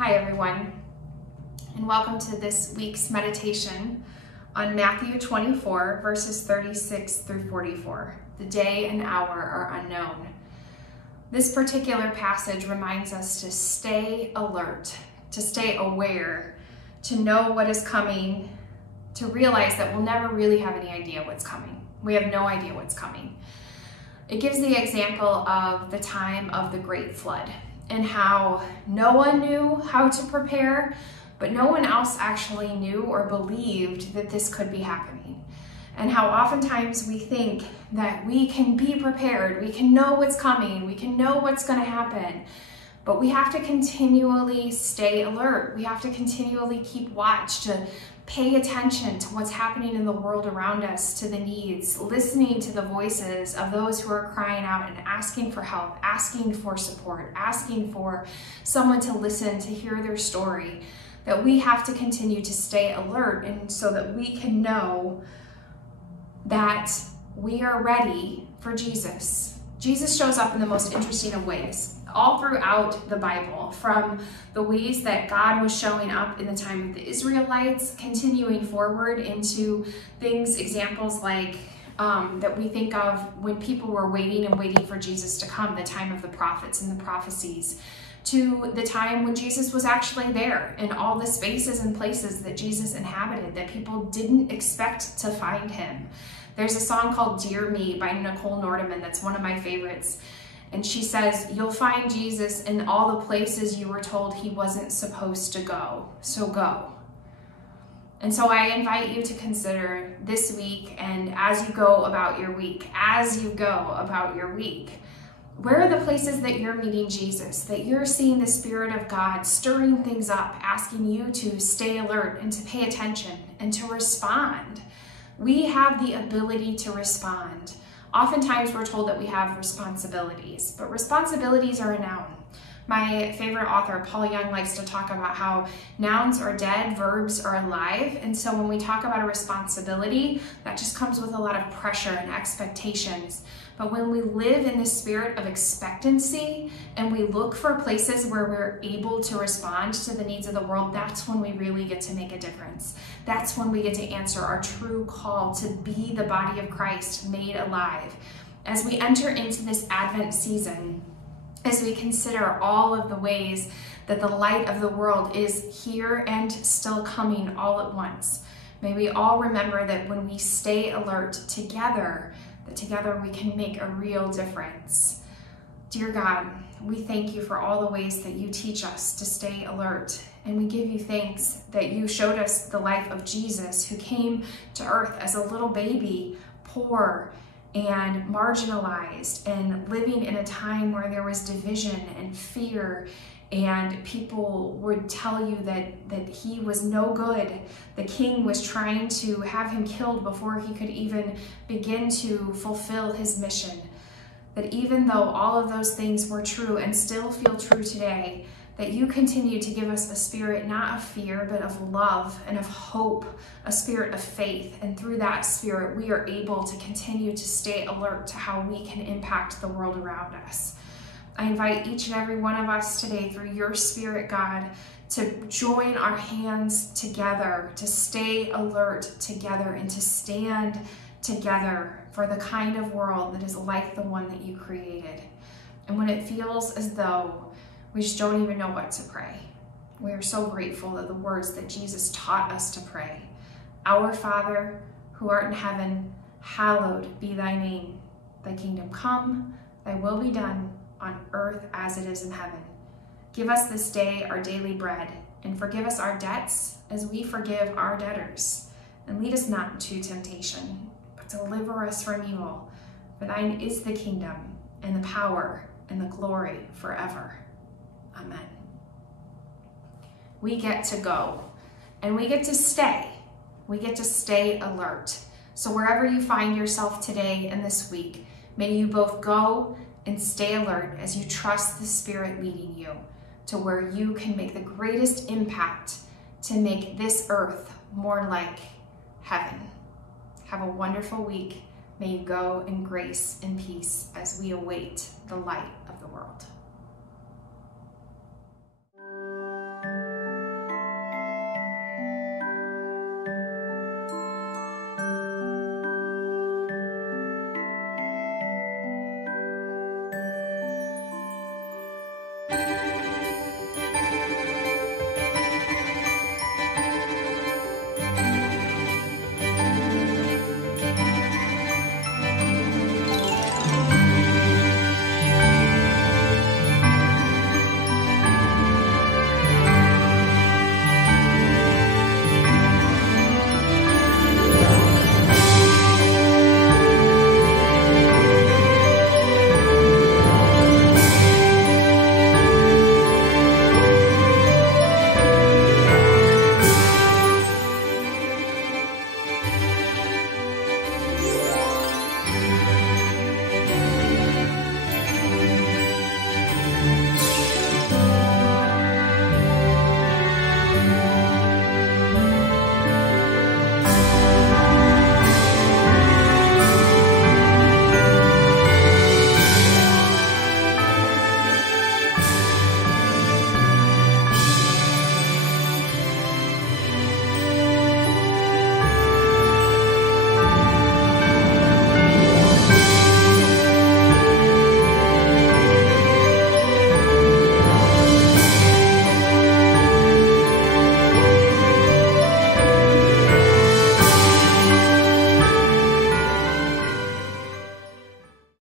Hi everyone, and welcome to this week's meditation on Matthew 24, verses 36 through 44. The day and hour are unknown. This particular passage reminds us to stay alert, to stay aware, to know what is coming, to realize that we'll never really have any idea what's coming. We have no idea what's coming. It gives the example of the time of the Great Flood and how no one knew how to prepare, but no one else actually knew or believed that this could be happening. And how oftentimes we think that we can be prepared, we can know what's coming, we can know what's going to happen, but we have to continually stay alert. We have to continually keep watch, to pay attention to what's happening in the world around us, to the needs, listening to the voices of those who are crying out and asking for help, asking for support, asking for someone to listen, to hear their story. That we have to continue to stay alert, and so that we can know that we are ready for Jesus. Jesus shows up in the most interesting of ways all throughout the Bible, from the ways that God was showing up in the time of the Israelites, continuing forward into things, examples like that we think of when people were waiting for Jesus to come, the time of the prophets and the prophecies, to the time when Jesus was actually there in all the spaces and places that Jesus inhabited that people didn't expect to find him. There's a song called Dear Me by Nicole Nordeman that's one of my favorites. And she says, "You'll find Jesus in all the places you were told he wasn't supposed to go, so go." And so I invite you to consider this week, and as you go about your week, where are the places that you're meeting Jesus, that you're seeing the Spirit of God stirring things up, asking you to stay alert and to pay attention and to respond? We have the ability to respond. Oftentimes we're told that we have responsibilities, but responsibilities are a noun. My favorite author, Paul Young, likes to talk about how nouns are dead, verbs are alive. And so when we talk about a responsibility, that just comes with a lot of pressure and expectations. But when we live in the spirit of expectancy and we look for places where we're able to respond to the needs of the world, that's when we really get to make a difference. That's when we get to answer our true call to be the body of Christ made alive. As we enter into this Advent season, as we consider all of the ways that the light of the world is here and still coming all at once, may we all remember that when we stay alert together, that together we can make a real difference. Dear God, we thank you for all the ways that you teach us to stay alert, and we give you thanks that you showed us the life of Jesus, who came to earth as a little baby, poor and marginalized, and living in a time where there was division and fear, and people would tell you that he was no good. The king was trying to have him killed before he could even begin to fulfill his mission. That even though all of those things were true and still feel true today, that you continue to give us a spirit not of fear, but of love and of hope, a spirit of faith. And through that spirit, we are able to continue to stay alert to how we can impact the world around us. I invite each and every one of us today, through your Spirit, God, to join our hands together, to stay alert together, and to stand together for the kind of world that is like the one that you created. And when it feels as though we just don't even know what to pray, we are so grateful that the words that Jesus taught us to pray, "Our Father, who art in heaven, hallowed be thy name. Thy kingdom come, thy will be done on earth as it is in heaven. Give us this day our daily bread, and forgive us our debts as we forgive our debtors. And lead us not into temptation, but deliver us from evil. For thine is the kingdom, and the power, and the glory forever. Amen." We get to go, and we get to stay. We get to stay alert. So wherever you find yourself today and this week, may you both go and stay alert as you trust the Spirit leading you to where you can make the greatest impact to make this earth more like heaven. Have a wonderful week. May you go in grace and peace as we await the light of the world.